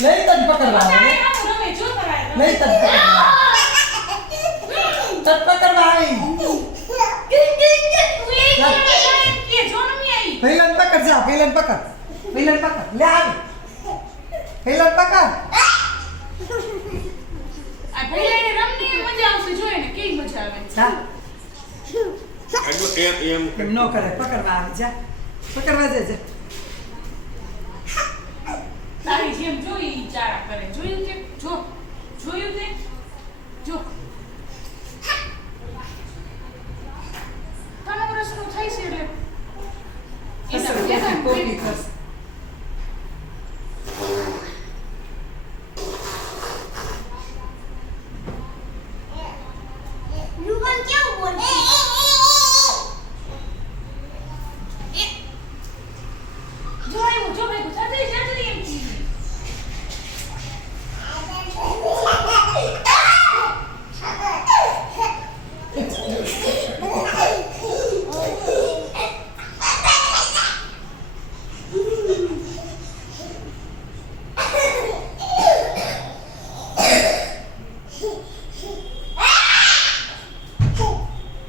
લઈ તને પકડવા આવે આમ રમે જો કરાય લઈ તને પકડવા તને પકડવા આવી પહેલાને પકડ જા પહેલાને પકડ લે આવે પહેલાને પકડ આ ભઈલાને રમની મજા આવશે જોય ને કેવી મજા આવે જા એમ નો કરે પકડવા આવે જા પકડવા જજે તારી જેમ જોઈ ચારા કરે જોયું કે જોયું તે જો તને વર્ષનો થઈ છે એટલે કોપી કરશે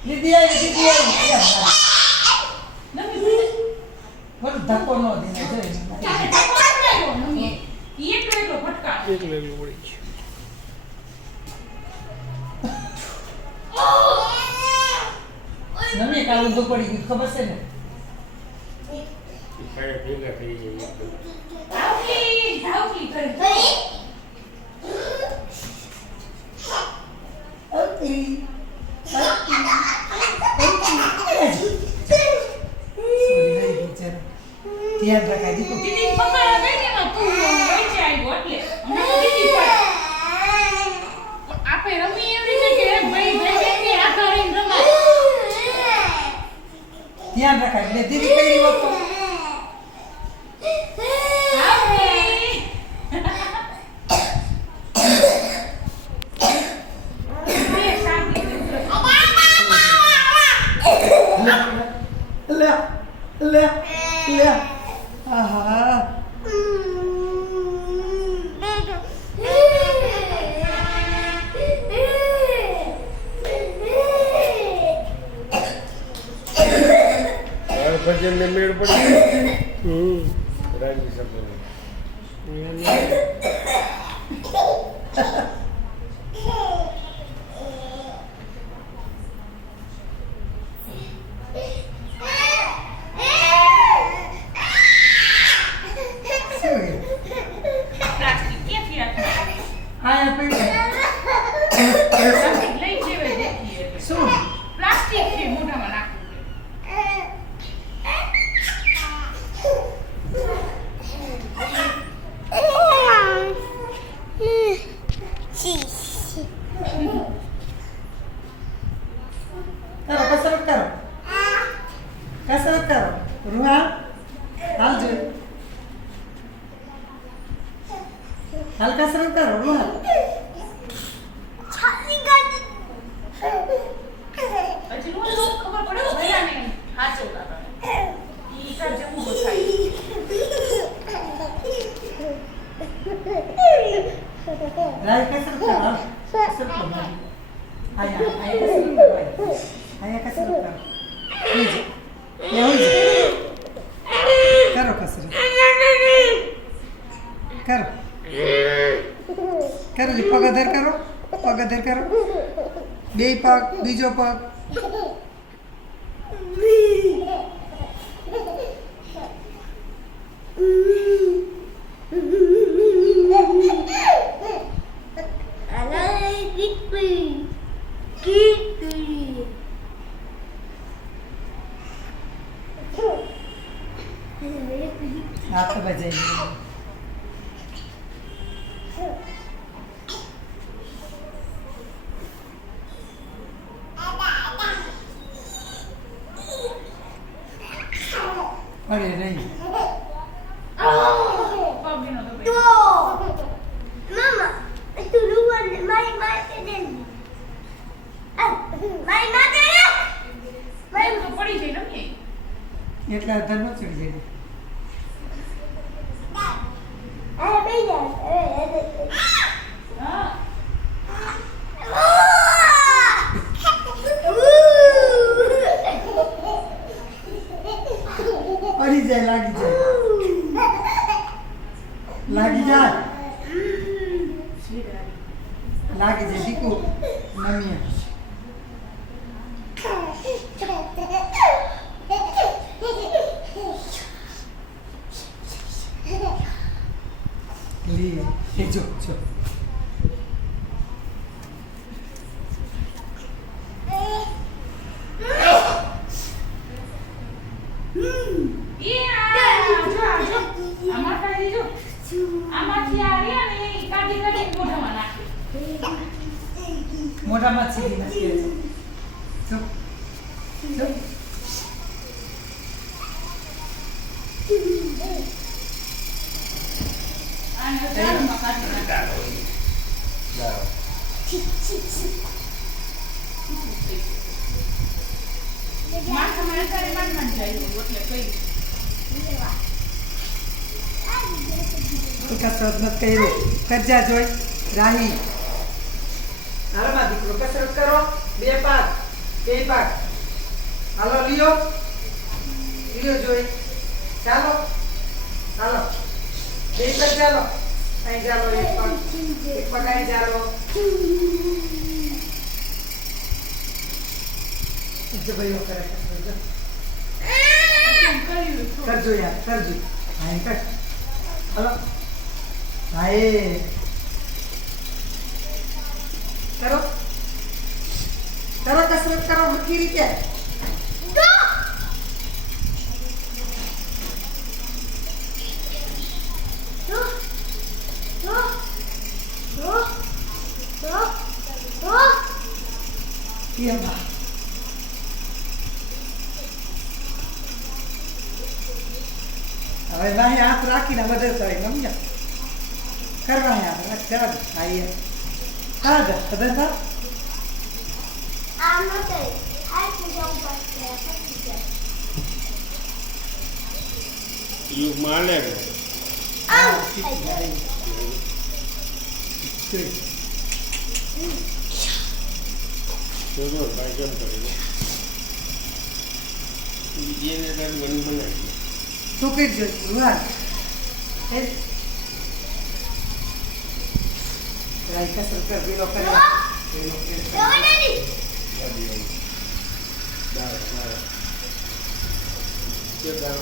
દીદી બોલ ધક્કો નો દેને જોઈએ એકલો ફટકા એક લેવી પડી છે નમી કાલું તો પડી ગયું ખબર છે ને સાડે ભેગા થઈ જાય ધાવકી કરે ધ્યાન રખાય દીકુ દીદી પકડા ગઈ ને તું વચ્ચે આવ્યો એટલે હમણાં તો દીદી પડે આપણે રમી એવી રીતે કે ભાઈ કે આ કરીને રમાય ધ્યાન રખાય એટલે દીદી કઈ વાત તો લે આહા ભજન ને મેળ પડી રાજી સપોર્ટ પ્લાસ્ટિક ક્યાંથી રાખી આયા પડી પ્લાસ્ટિક લઈ જેવે દેખીએ શું પ્લાસ્ટિક છે મોઢામાં નાખવું કરો કસરત કરો રૂહા હાલ જો હાલ કસરત કરો રૂહા પછી નું તો ખબર પડે ભઈલાને હાચો લાગે ઈ સર જેવું થાય રાઈ કસરત કરો કસરત કરો આયા કસરત કરો કરો કસરત કરો જી પગ અધર કરો બે પગ બીજો પગ હાથ બજાઈ અરે નહીં પગનો તો તો mama tuluan mai din mai mata ya mai તો પડી જાય ને એટલા અધર ન ચડી જાય ah beda લાગી જાય શીરારી. લાગી જાય દીકુ મમ્મી લી એ જો જો ઈ આ, જો, આ જો. આમાં ખાઈ લીધું. આમાંથી આ રહ્યા ને એ કાઢી કાઢીને મોઢામાં નાખી. મોઢામાં સીધી નાખીએ જો જો આને દાળમાં કાઢી નાખી. માથામાં અત્યારે માંડ જાય એવું, એટલે કઈ કસરત નથી કર્યું કરજા જોઈ રાહી હાલો દીકરો કસરત કરો બે પાક હાલો લિયો જોઈ ચાલો હાલો બે પગ ચાલો અહીં ચાલો એક પગ અહીં ચાલો જો ભાઈઓ કરે કસરત જો. કર્યું. કરજો યાર કરજો હા કર હાલો હા એ કરો કરો કસરત કરો હરખી રીતે એમાં હવે વાહે હાથ રાખીને મદદ કરે સમજો કરવા હાથ રાખ ચાલ આઈએ કાઢ ખબર થા આમ નથી આ પૂજા ઉપર છે યુગ માલે કે આમ જોજો ભાઈ કેમ કરે જેને કાંઈ મન બનાવી તું કરજો વાહ એ રાઈ કસરત કર પેલો કરે પેલો કરે ડોડી દાળ કે દાળ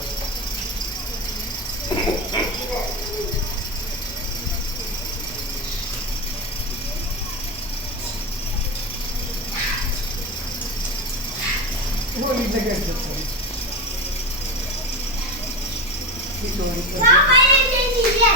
ઓલી જગ્યાએ જતો બીજો ઓલી પાપા એ દેની છે